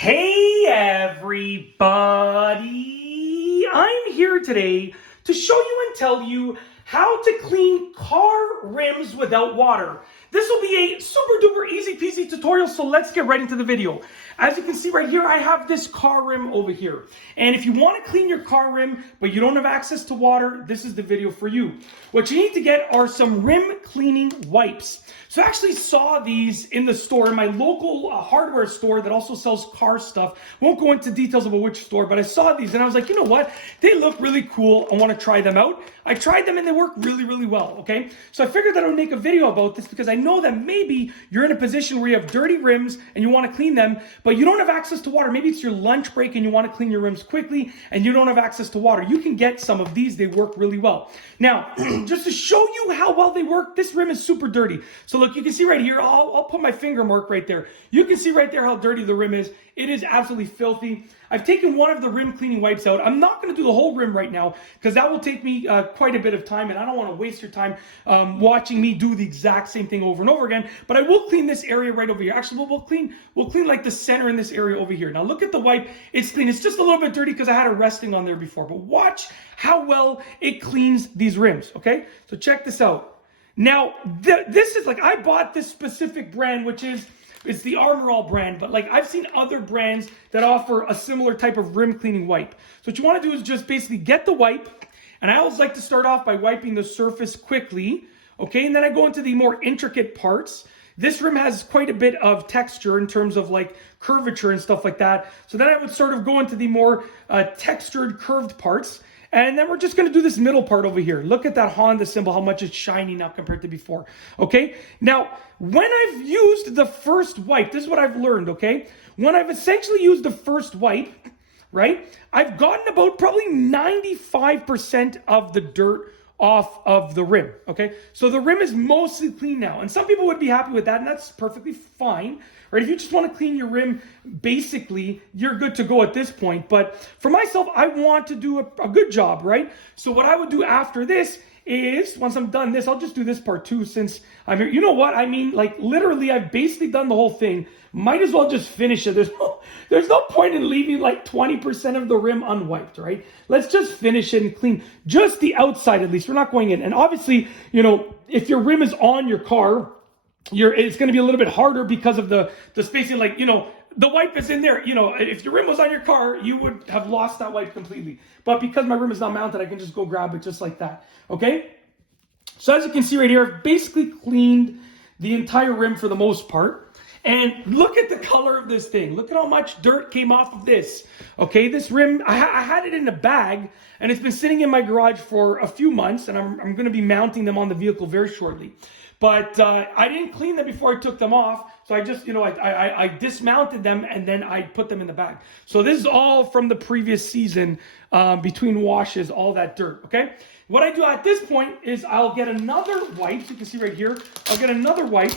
Hey everybody! I'm here today to show you and tell you how to clean car rims without water. This will be a super duper easy peasy tutorial, so let's get right into the video. As you can see right here, I have this car rim over here. And if you want to clean your car rim, but you don't have access to water, this is the video for you. What you need to get are some rim cleaning wipes. So I actually saw these in the store, in my local hardware store that also sells car stuff. Won't go into details about which store, but I saw these and I was like, you know what? They look really cool. I want to try them out. I tried them and they work really, really well, okay? So I figured that I would make a video about this because I know that maybe you're in a position where you have dirty rims and you want to clean them, but you don't have access to water. Maybe it's your lunch break and you want to clean your rims quickly and you don't have access to water. You can get some of these. They work really well. Now, just to show you how well they work, this rim is super dirty. So look, you can see right here, I'll put my finger mark right there. You can see right there how dirty the rim is. It is absolutely filthy. I've taken one of the rim cleaning wipes out. I'm not going to do the whole rim right now because that will take me quite a bit of time, and I don't want to waste your time watching me do the exact same thing over and over again. But I will clean this area right over here. Actually, we'll clean like the center in this area over here. Now look at the wipe. It's clean. It's just a little bit dirty because I had it resting on there before. But watch how well it cleans these rims. Okay, so check this out. Now this is like, I bought this specific brand, which is. It's the Armor All brand, but like I've seen other brands that offer a similar type of rim cleaning wipe. So what you want to do is just basically get the wipe, and I always like to start off by wiping the surface quickly, okay? And then I go into the more intricate parts. This rim has quite a bit of texture in terms of like curvature and stuff like that. So then I would sort of go into the more textured, curved parts. And then we're just going to do this middle part over here. Look at that Honda symbol, how much it's shiny now compared to before. Okay? Now, when I've used the first wipe, this is what I've learned, okay? When I've essentially used the first wipe, right, I've gotten about probably 95% of the dirt off of the rim, okay? So the rim is mostly clean now. And some people would be happy with that, and that's perfectly fine. Right? If you just want to clean your rim, basically, you're good to go at this point. But for myself, I want to do a good job, right? So what I would do after this is, once I'm done this, I'll just do this part too since I'm here. You know what? I mean, like literally, I've basically done the whole thing. Might as well just finish it. There's no point in leaving like 20% of the rim unwiped, right? Let's just finish it and clean just the outside at least. We're not going in. And obviously, you know, if your rim is on your car, it's going to be a little bit harder because of the spacing. Like, you know, the wipe is in there. You know, if your rim was on your car, you would have lost that wipe completely. But because my rim is not mounted, I can just go grab it just like that. Okay? So as you can see right here, I've basically cleaned the entire rim for the most part. And look at the color of this thing. Look at how much dirt came off of this. Okay, this rim, I had it in a bag, and it's been sitting in my garage for a few months, and I'm going to be mounting them on the vehicle very shortly. But I didn't clean them before I took them off. So I just, you know, I dismounted them and then I put them in the bag. So this is all from the previous season, between washes, all that dirt, okay? What I do at this point is I'll get another wipe. So you can see right here, I'll get another wipe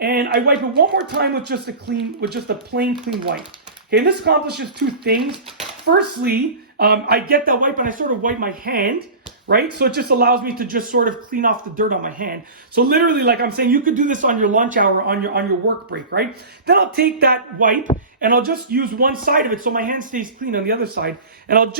and I wipe it one more time with just a plain clean wipe. Okay, and this accomplishes two things. Firstly, I get that wipe and I sort of wipe my hand, right? So it just allows me to just sort of clean off the dirt on my hand. So literally, like I'm saying, you could do this on your lunch hour, on your work break, right? Then I'll take that wipe and I'll just use one side of it so my hand stays clean on the other side. And I'll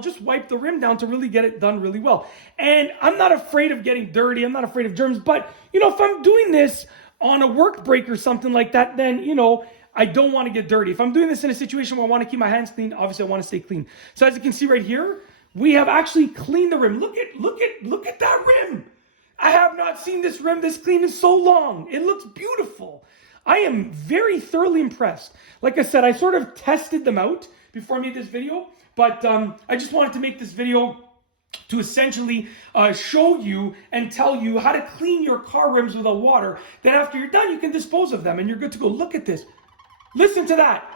just wipe the rim down to really get it done really well. And I'm not afraid of getting dirty. I'm not afraid of germs. But, you know, if I'm doing this on a work break or something like that, then, you know, I don't want to get dirty. If I'm doing this in a situation where I want to keep my hands clean, obviously I want to stay clean. So as you can see right here, we have actually cleaned the rim. Look at that rim. I have not seen this rim this clean in so long. It looks beautiful. I am very thoroughly impressed. Like I said, I sort of tested them out before I made this video, but I just wanted to make this video to essentially show you and tell you how to clean your car rims without water. Then after you're done, you can dispose of them and you're good to go. Look at this. Listen to that.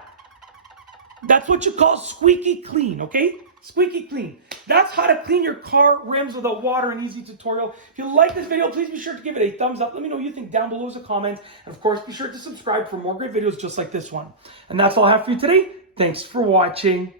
That's what you call squeaky clean, okay? Squeaky clean. That's how to clean your car rims without water, an easy tutorial. If you like this video, please be sure to give it a thumbs up. Let me know what you think down below as a comment. And of course, be sure to subscribe for more great videos just like this one. And that's all I have for you today. Thanks for watching.